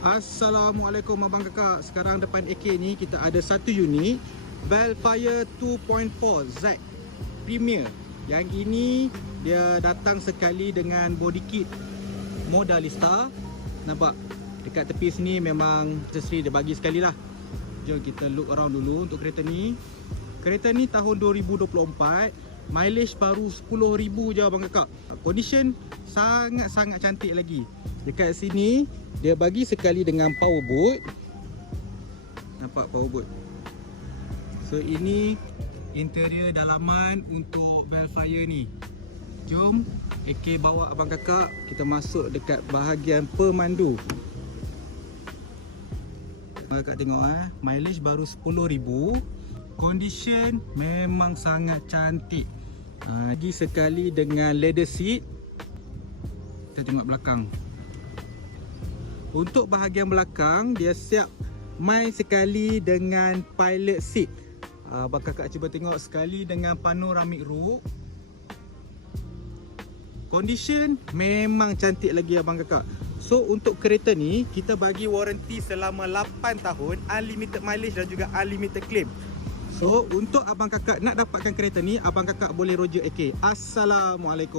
Assalamualaikum abang kakak. Sekarang depan AK ni kita ada satu unit Velfire 2.4 Z Premier. Yang ini dia datang sekali dengan body kit Modalista. Nampak dekat tepi sini memang accessory dia bagi sekali lah. Jom kita look around dulu untuk kereta ni. Kereta ni tahun 2024. Mileage baru 10,000 je abang kakak. Condition sangat-sangat cantik lagi. Dekat sini dia bagi sekali dengan power boot. Nampak power boot. So ini interior dalaman untuk Velfire ni. Jom AK bawa abang kakak, kita masuk dekat bahagian pemandu. Abang kakak tengok mileage baru 10,000. Condition memang sangat cantik. Lagi sekali dengan leather seat. Kita tengok belakang. Untuk bahagian belakang dia siap main sekali dengan pilot seat. Abang kakak cuba tengok sekali dengan panoramic roof. Condition memang cantik lagi abang kakak. So untuk kereta ni kita bagi warranty selama 8 tahun, unlimited mileage dan juga unlimited claim. So untuk abang kakak nak dapatkan kereta ni, abang kakak boleh rujuk AK. Assalamualaikum.